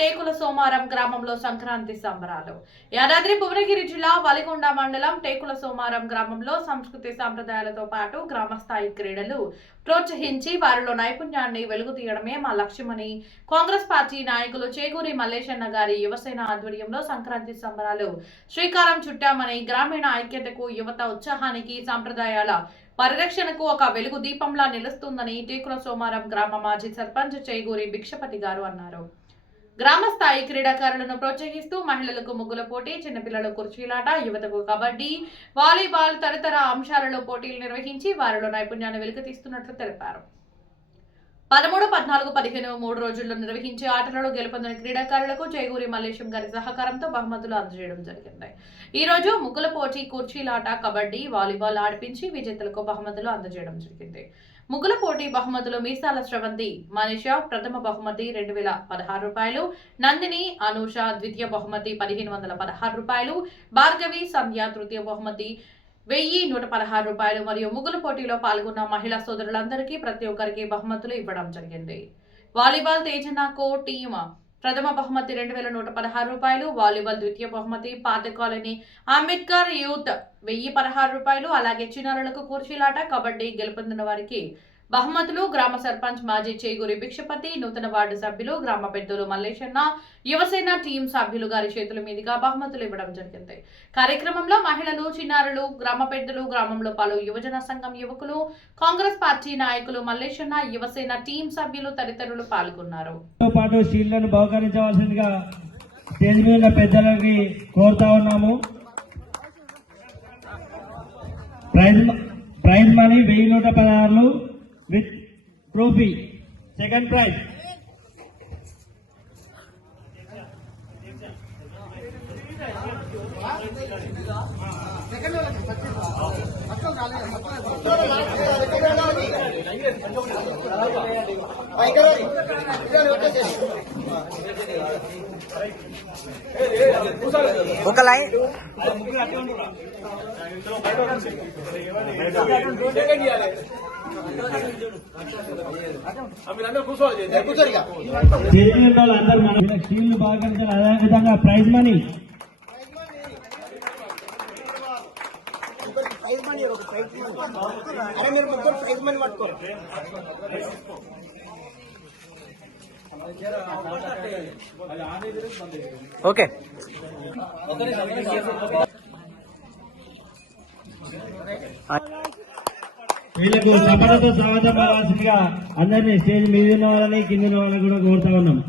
టేకుల సోమారం గ్రామంలో సంక్రాంతి సంబరాలు. యాదాద్రి భువనగిరి జిల్లా వలిగొండ మండలం టేకుల సోమారం గ్రామంలో సంస్కృతి సాంప్రదాయాలతో పాటు గ్రామస్థాయి క్రీడలు ప్రోత్సహించి వారిలో నైపుణ్యాన్ని వెలుగుతీయడమే మా లక్ష్యమని కాంగ్రెస్ పార్టీ నాయకులు చేగూరి మల్లేశన్న గారి యువసేన ఆధ్వర్యంలో సంక్రాంతి సంబరాలు శ్రీకారం చుట్టామని, గ్రామీణ ఐక్యతకు, యువత ఉత్సాహానికి, సాంప్రదాయాల పరిరక్షణకు ఒక వెలుగు దీపంలా నిలుస్తుందని టేకుల సోమారం గ్రామ మాజీ సర్పంచ్ చేగూరి భిక్షపతి గారు అన్నారు. గ్రామ స్థాయి క్రీడాకారులను ప్రోత్సహిస్తూ మహిళలకు ముగ్గుల పోటీ, చిన్నపిల్లలకు కుర్చీలాట, యువతకు కబడ్డీ, వాలీబాల్ తదితర అంశాలలో పోటీలు నిర్వహించి వారిలో నైపుణ్యాన్ని వెలికితీస్తున్నట్లు తెలిపారు. 13, 14, 15 3 రోజుల్లో నిర్వహించే ఆటలలో గెలుపొందిన క్రీడాకారులకు చేగూరి మల్లేశం గారి సహకారంతో బహుమతులు అందజేయడం జరిగింది. ఈ రోజు ముగ్గుల పోటీ, కుర్చీలాట, కబడ్డీ, వాలీబాల్ ఆడిపించి విజేతలకు బహుమతులు అందజేయడం జరిగింది. ముగ్గుల పోటీ బహుమతులు మీసాల శ్రవంతి మనీష ప్రథమ బహుమతి 2016 రూపాయలు, నందిని అనూష ద్వితీయ బహుమతి 1516 రూపాయలు, భార్గవి సంధ్య తృతీయ బహుమతి 1116 రూపాయలు మరియు ముగ్గుల పోటీలో పాల్గొన్న మహిళా సోదరులందరికీ ప్రతి ఒక్కరికి బహుమతులు ఇవ్వడం జరిగింది. వాలీబాల్ తేజన కో టీమ్ ప్రథమ బహుమతి 2116 రూపాయలు, వాలీబాల్ ద్వితీయ బహుమతి పాత కాలనీ అంబేద్కర్ యూత్ 1016 రూపాయలు. అలాగే చిన్నారులకు కుర్చీలాట, కబడ్డీ గెలుపొందిన వారికి బహుమతులు గ్రామ సర్పంచ్ మాజీ చేగూరి భిక్షపతి, నూతన వార్డు సభ్యులు, గ్రామ పెద్దలు మల్లేశన్న, యువసేన టీం సభ్యులు గారి చేతుల మీదుగా బహుమతులు ఇవ్వడం జరిగింది. కార్యక్రమంలో మహిళలు, చిన్నారులు, గ్రామ పెద్దలు, గ్రామంలో పలు యువజన సంఘం యువకులు, కాంగ్రెస్ పార్టీ నాయకులు, మల్లేశన్న, యువసేన టీం సభ్యులు తదితరులు పాల్గొన్నారు. Prize money 1116 with trophy. Second prize. ఒక లైన్ స్టీల్ బాగా అదేవిధంగా ప్రైజ్ మనీ ఓకే. వీళ్ళకు సభలతో స్వాగతం అవ్వాల్సిందిగా అందరినీ స్టేజ్ మీద వాళ్ళని కింద వాళ్ళని కూడా కోరుతా ఉన్నాం.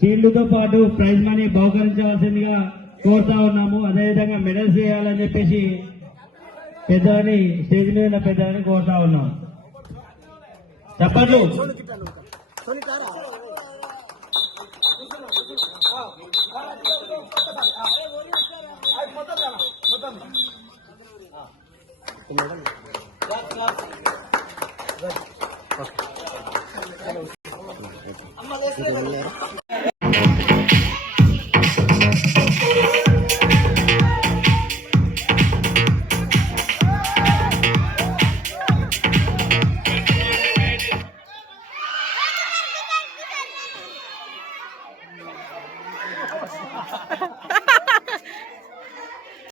షీల్డ్తో పాటు ప్రైజ్ మనీ బహుకరించవలసిందిగా కోరుతా ఉన్నాము. అదేవిధంగా మెడల్స్ చేయాలని చెప్పేసి పెద్దలని స్టేజ్ మీద ఉన్న పెద్దలని కోరుతా ఉన్నాం. చెప్పట్లు ఓకే.